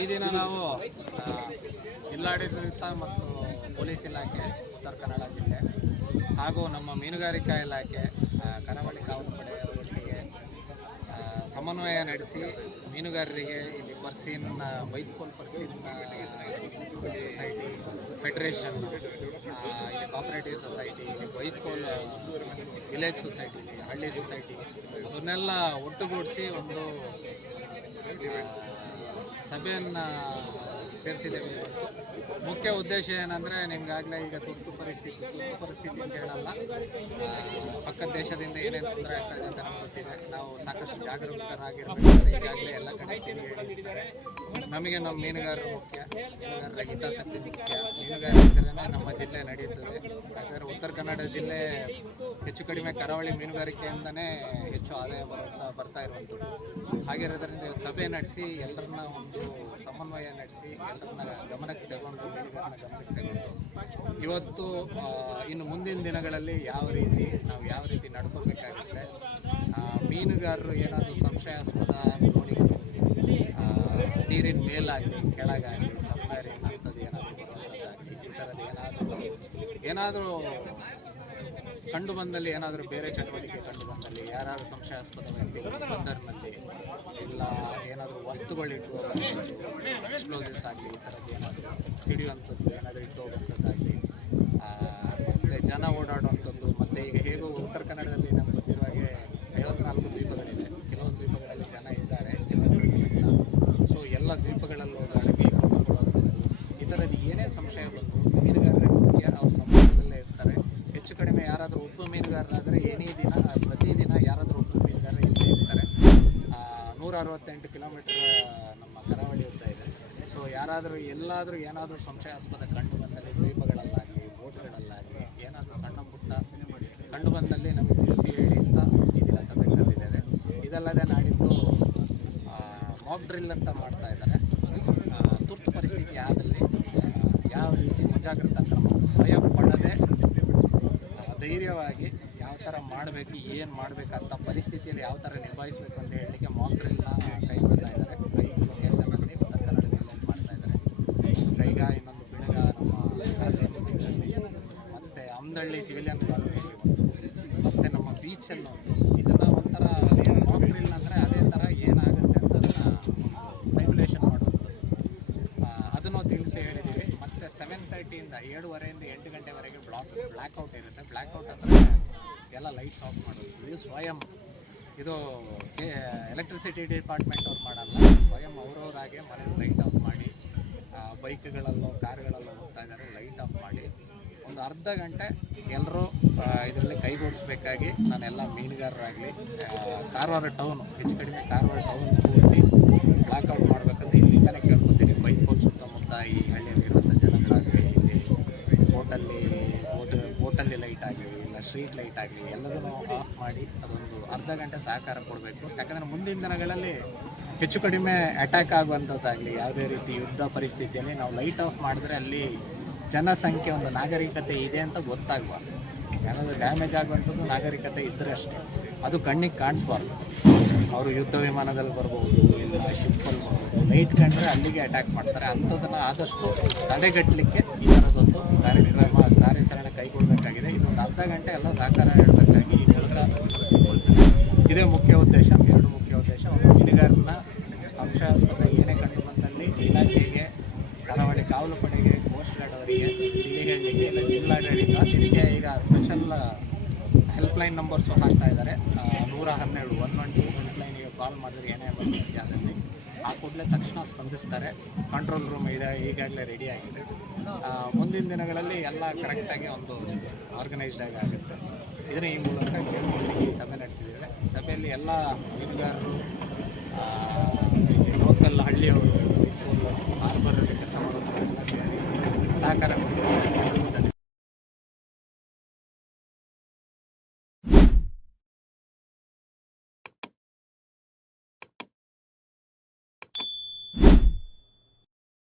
ಈ ದಿನ ನಾವು ಜಿಲ್ಲಾಡಳಿತ ಮತ್ತು ಪೊಲೀಸ್ ಇಲಾಖೆ ಉತ್ತರ ಕನ್ನಡ ಜಿಲ್ಲೆ ಹಾಗೂ ನಮ್ಮ ಮೀನುಗಾರಿಕಾ ಇಲಾಖೆ ಕರಾವಳಿ ಕಾವಲು ಪಡೆಯವರೊಟ್ಟಿಗೆ ಸಮನ್ವಯ ನಡೆಸಿ ಮೀನುಗಾರರಿಗೆ ಇಲ್ಲಿ ಪರ್ಸೀನ್ ಬೈತ್ಕೋಲ್ ಪರ್ಸೀನ್ ಸೊಸೈಟಿ ಫೆಡರೇಷನ್, ಇಲ್ಲಿ ಕೋಆಪರೇಟಿವ್ ಸೊಸೈಟಿ, ಇಲ್ಲಿ ಬೈತ್ಕೋಲ್ ವಿಲೇಜ್ ಸೊಸೈಟಿ, ಹಳ್ಳಿ ಸೊಸೈಟಿ ಇವನ್ನೆಲ್ಲ ಒಟ್ಟುಗೂಡಿಸಿ ಒಂದು ಸಭೆಯನ್ನು ಸೇರಿಸಿದ್ದೇವೆ. ಮುಖ್ಯ ಉದ್ದೇಶ ಏನಂದರೆ, ನಿಮಗಾಗಲೇ ಈಗ ತುರ್ತು ಪರಿಸ್ಥಿತಿ ಅಂತ ಹೇಳಲ್ಲ, ಪಕ್ಕದ ದೇಶದಿಂದ ಏನೇನು ತೊಂದರೆ ಆಗ್ತಾ ಇದೆ ಅಂತ ನಮ್ಗೆ ಗೊತ್ತಿದೆ. ನಾವು ಸಾಕಷ್ಟು ಜಾಗರೂಕರಾಗಿರಬೇಕು. ಈಗಾಗಲೇ ಎಲ್ಲ ಕಡೆ ಹೇಳಿದ್ದಾರೆ. ನಮಗೆ ನಮ್ಮ ಮೀನುಗಾರರು ಮುಖ್ಯ, ಮೀನುಗಾರರ ಹಿತಾಸಕ್ತಿ ಮುಖ್ಯ. ಮೀನುಗಾರಿಕೆಯಲ್ಲೇ ನಮ್ಮ ಜಿಲ್ಲೆ ನಡೆಯುತ್ತದೆ. ಯಾಕಂದರೆ ಉತ್ತರ ಕನ್ನಡ ಜಿಲ್ಲೆ ಹೆಚ್ಚು ಕಡಿಮೆ ಕರಾವಳಿ ಮೀನುಗಾರಿಕೆಯಿಂದನೇ ಹೆಚ್ಚು ಆದಾಯ ಬರ್ತಾ ಇರುವಂಥದ್ದು. ಹಾಗಿರೋದ್ರಿಂದ ಸಭೆ ನಡೆಸಿ ಎಲ್ಲರನ್ನ ಒಂದು ಸಮನ್ವಯ ನಡೆಸಿ ಎಲ್ಲರನ್ನ ಗಮನಕ್ಕೆ ತಗೊಂಡು ಮೀನುಗಾರನ ಗಮನಕ್ಕೆ ತಗೊಂಡು ಇವತ್ತು ಇನ್ನು ಮುಂದಿನ ದಿನಗಳಲ್ಲಿ ನಾವು ಯಾವ ರೀತಿ ನಡ್ಕೋಬೇಕಾಗುತ್ತೆ, ಮೀನುಗಾರರು ಏನಾದರೂ ಸಂಶಯಾಸ್ಪದ ದೋಣಿಗಳು ನೀರಿನ ಮೇಲಾಗಲಿ ಕೆಳಗಾಗಲಿ ಸಬ್ಮರೀನ್ ಅಂಥದ್ದು ಏನಾದರೂ ಬರುವಂಥದ್ದಾಗಲಿ ಈ ಥರದ್ದು ಏನಾದರೂ ಕಂಡು ಬಂದಲ್ಲಿ, ಏನಾದರೂ ಬೇರೆ ಚಟುವಟಿಕೆ ಕಂಡು ಬಂದಲ್ಲಿ, ಯಾರಾದರೂ ಸಂಶಯಾಸ್ಪದ ವ್ಯಕ್ತಿಗಳು ಬಂದರ್ನಲ್ಲಿ ಇಲ್ಲ ಏನಾದರೂ ವಸ್ತುಗಳಿಟ್ಟು ಎಕ್ಸ್ಪ್ಲೋಸಿವ್ಸ್ ಆಗಲಿ ಈ ಥರದ್ದು ಏನಾದರೂ ಸಿಡಿಯುವಂಥದ್ದು ಏನಾದರೂ ಇಟ್ಟು ಹೋಗುವಂಥದ್ದಾಗಲಿ, ಮತ್ತು ಜನ ಓಡಾಡುವಂಥದ್ದು. ಮತ್ತು ಈಗ ಹೇಗೂ ಉತ್ತರ ಕನ್ನಡದಲ್ಲಿ ನಮ್ಗೆ ಗೊತ್ತಿರುವ ಹಾಗೆ 54 ದ್ವೀಪಗಳಿದೆ. ಕೆಲವೊಂದು ದ್ವೀಪಗಳಲ್ಲಿ ಜನ ಇದ್ದಾರೆ, ಸೊ ಎಲ್ಲ ದ್ವೀಪಗಳಲ್ಲಿ ಓಡಾಡಿ ಈ ಥರದ್ದು ಏನೇ ಸಂಶಯ ಬಂದು ಮೀನುಗಾರರ ಮುಖ್ಯ ಅವ್ರ ಸಂಪರ್ಕದಲ್ಲೇ ಇರ್ತಾರೆ. ಹೆಚ್ಚು ಕಡಿಮೆ ಯಾರಾದರೂ ಒಬ್ಬ ಮೀನುಗಾರರಾದರೆ ಪ್ರತಿದಿನ ಯಾರಾದರೂ ಒಬ್ಬ ಮೀನುಗಾರರು ಇಲ್ಲೇ ಇರ್ತಾರೆ. 168 ಕಿಲೋಮೀಟರ್ ನಮ್ಮ ಕರಾವಳಿ ಉದ್ದ ಇದೆ. ಸೊ ಯಾರಾದರೂ ಎಲ್ಲಾದರೂ ಏನಾದರೂ ಸಂಶಯಾಸ್ಪದ ಕಂಡು ಬಂದಲ್ಲಿ ದ್ವೀಪಗಳಲ್ಲಾಗಲಿ ಬೋಟ್ಗಳಲ್ಲಾಗಲಿ ಏನಾದರೂ ಸಣ್ಣ ಪುಟ್ಟ ಕಂಡು ಬಂದಲ್ಲಿ ನಮಗೆ ತಿಳಿಸಿ ಹೇಳಿ ಅಂತ ಈ ದಿನ ಸಭೆ ಕರೆದಿದ್ದೇವೆ. ಇದಲ್ಲದೆ ನಾಡಿದ್ದು ಮಾಕ್ ಡ್ರಿಲ್ ಅಂತ ಮಾಡ್ತಾ ಇದ್ದಾರೆ. ತುರ್ತು ಪರಿಸ್ಥಿತಿ ಆದಲ್ಲಿ ಯಾವ ರೀತಿ ಮುಂಜಾಗ್ರತಾ ಕ್ರಮ ಭಯ ಪಡದೆ ಧೈರ್ಯವಾಗಿ ಯಾವ ಥರ ಮಾಡಬೇಕು, ಏನು ಮಾಡಬೇಕಂತ ಪರಿಸ್ಥಿತಿಯಲ್ಲಿ ಯಾವ ಥರ ನಿಭಾಯಿಸಬೇಕು ಅಂತ ಹೇಳಲಿಕ್ಕೆ ಮಾಕ್ ಡ್ರಿಲ್ನ ಕೈಗೊಳ್ತಾ ಇದ್ದಾರೆ. 5 ಲೊಕೇಶನಲ್ಲಿ ಉತ್ತರ ಕನ್ನಡ ಜಿಲ್ಲೆಯಲ್ಲಿ ಮಾಡ್ತಾ ಇದ್ದಾರೆ. ಕೈಗ, ಇನ್ನೊಂದು ಬಿಣಗ ನಮ್ಮ ಕಾಸೇನಲ್ಲಿ, ಮತ್ತು ಅಮ್ದಳ್ಳಿ ಸಿವಿಲಿಯನ್ ಕಾಲೋನಿ, ಮತ್ತು ನಮ್ಮ ಬೀಚನ್ನು ಇದನ್ನು ಒಂಥರ ಮಾಕ್ ಡ್ರಿಲ್ ಅಂದರೆ ಅದೇ ಥರ ಏನಾಗುತ್ತೆ ಅಂತ ಅದನ್ನು ಸೈಮ್ಯುಲೇಷನ್ ಮಾಡುವಂಥದ್ದು, ಅದನ್ನು ತಿಳಿಸಿ ಹೇಳಿದ್ದೀವಿ. ಮತ್ತು 7:30 7:30 8 ಗಂಟೆವರೆಗೆ ಬ್ಲ್ಯಾಕ್ಔಟ್ ಇರುತ್ತೆ. ಬ್ಲ್ಯಾಕ್ಔಟ್ ಅಂದರೆ ಎಲ್ಲ ಲೈಟ್ಸ್ ಆಫ್ ಮಾಡೋದು. ಇದು ಸ್ವಯಂ, ಇದು ಎಲೆಕ್ಟ್ರಿಸಿಟಿ ಡಿಪಾರ್ಟ್ಮೆಂಟ್ ಅವ್ರು ಮಾಡಲ್ಲ, ಸ್ವಯಂ ಅವರವರಾಗೆ ಮನೇಲಿ ಲೈಟ್ ಆಫ್ ಮಾಡಿ, ಬೈಕ್ಗಳಲ್ಲೋ ಕಾರುಗಳಲ್ಲೋ ಹೋಗ್ತಾ ಇದ್ದಾರೆ, ಲೈಟ್ ಆಫ್ ಮಾಡಿ ಒಂದು ಅರ್ಧ ಗಂಟೆ ಎಲ್ಲರೂ ಇದರಲ್ಲಿ ಕೈಗೂಡಿಸ್ಬೇಕಾಗಿ ನಾನೆಲ್ಲ ಮೀನುಗಾರರಾಗಲಿ ಕಾರವಾರ ಟೌನು, ಹೆಚ್ಚು ಕಡಿಮೆ ಕಾರವಾರ ಟೌನ್ ಪೂರ್ತಿ ಬ್ಲ್ಯಾಕ್ಔಟ್ ಮಾಡಬೇಕಂತ ಇಲ್ಲಿಂದಲೇ ಕೇಳ್ಕೊತೀನಿ. ಬೈಕ್ಗಳು ಸುತ್ತಮುತ್ತ ಈ ಹಳ್ಳಿಯಲ್ಲಿರುವಂಥ ಜನಗಳಾಗಲಿ, ಇಲ್ಲಿ ಬೋಟಲ್ಲಿ ಲೈಟ್ ಆಗಲಿ ಇಲ್ಲ ಸ್ಟ್ರೀಟ್ ಲೈಟ್ ಆಗಲಿ ಎಲ್ಲದನ್ನು ಆಫ್ ಮಾಡಿ ಅದೊಂದು ಅರ್ಧ ಗಂಟೆ ಸಹಕಾರ ಕೊಡಬೇಕು. ಯಾಕಂದರೆ ಮುಂದಿನ ದಿನಗಳಲ್ಲಿ ಹೆಚ್ಚು ಕಡಿಮೆ ಅಟ್ಯಾಕ್ ಆಗುವಂಥದ್ದಾಗಲಿ ಯಾವುದೇ ರೀತಿ ಯುದ್ಧ ಪರಿಸ್ಥಿತಿಯಲ್ಲಿ ನಾವು ಲೈಟ್ ಆಫ್ ಮಾಡಿದ್ರೆ ಅಲ್ಲಿ ಜನಸಂಖ್ಯೆ ಒಂದು ನಾಗರಿಕತೆ ಇದೆ ಅಂತ ಗೊತ್ತಾಗಬಾರ್ದು. ಏನಾದರೂ ಡ್ಯಾಮೇಜ್ ಆಗುವಂಥದ್ದು ನಾಗರಿಕತೆ ಇದ್ದರೆ ಅಷ್ಟೇ, ಅದು ಕಣ್ಣಿಗೆ ಕಾಣಿಸ್ಬಾರ್ದು. ಅವರು ಯುದ್ಧ ವಿಮಾನದಲ್ಲಿ ಬರ್ಬೋದು ಇಲ್ಲ ಶಿಪ್ಪಲ್ಲಿ ಬರ್ಬೋದು, ಲೈಟ್ ಕಂಡ್ರೆ ಅಲ್ಲಿಗೆ ಅಟ್ಯಾಕ್ ಮಾಡ್ತಾರೆ. ಅಂಥದ್ದನ್ನು ಆದಷ್ಟು ತಡೆಗಟ್ಟಲಿಕ್ಕೆ ಈ ಥರದೊಂದು ಕಾರ್ಯಾಚರಣೆ ಕೈಗೊಳ್ಳಬೇಕಾಗಿದೆ. ಇದೊಂದು ಅರ್ಧ ಗಂಟೆ ಎಲ್ಲ ಸಹಕಾರ ನೀಡಬೇಕಾಗಿ ಈ ಮೂಲಕ ಇದೇ ಮುಖ್ಯ ಉದ್ದೇಶ. 2 ಮುಖ್ಯ ಉದ್ದೇಶ. ಒಂದು, ಮೀನುಗಾರನ ಸಂಶಯಾಸ್ಪದ ಏನೇ ಕಂಡು ಬಂದಲ್ಲಿ ಇಲಾಖೆಗೆ, ಕರಾವಳಿ ಕಾವಲು ಪಡೆಗೆ, ಕೋಸ್ಟ್ ಗಾರ್ಡ್ ಅವರಿಗೆ ತಿಳಿಹೇಳಲಿಕ್ಕೆ ಇಲ್ಲ ಜಿಲ್ಲಾಡಳಿತ ಇದಕ್ಕೆ ಈಗ ಸ್ಪೆಷಲ್ ಹೆಲ್ಪ್ಲೈನ್ ನಂಬರ್ಸು ಹಾಕ್ತಾ ಇದ್ದಾರೆ. 112 ಹೆಲ್ಪ್ಲೈನಿಗೆ ಕಾಲ್ ಮಾಡಿದ್ರೆ ಏನೇ ಎಮರ್ಜೆನ್ಸಿ ಆದಲ್ಲಿ ಆ ಕೂಡಲೇ ತಕ್ಷಣ ಸ್ಪಂದಿಸ್ತಾರೆ. ಕಂಟ್ರೋಲ್ ರೂಮ್ ಇದೆ, ಈಗಾಗಲೇ ರೆಡಿ ಆಗಿದೆ. ಮುಂದಿನ ದಿನಗಳಲ್ಲಿ ಎಲ್ಲ ಕರೆಕ್ಟಾಗಿ ಒಂದು ಆರ್ಗನೈಸ್ಡ್ ಆಗಿ ಆಗುತ್ತೆ. ಇದನ್ನು ಈ ಮೂಲಕ ಕೇಳ್ಕೊಳ್ಳಿಕ್ಕೆ ಈ ಸಭೆ ನಡೆಸಿದ್ದೇವೆ. ಸಭೆಯಲ್ಲಿ ಎಲ್ಲ ಮೀನುಗಾರರು, ಲೋಕಲ್ ಹಳ್ಳಿಯವರು, ಹಾರ್ಬರಲ್ಲಿ ಕೆಲಸ ಮಾಡೋದನ್ನೆಲ್ಲ ಸೇರಿ ಸಹಕಾರ ಕೊಟ್ಟಿದ್ದಾರೆ.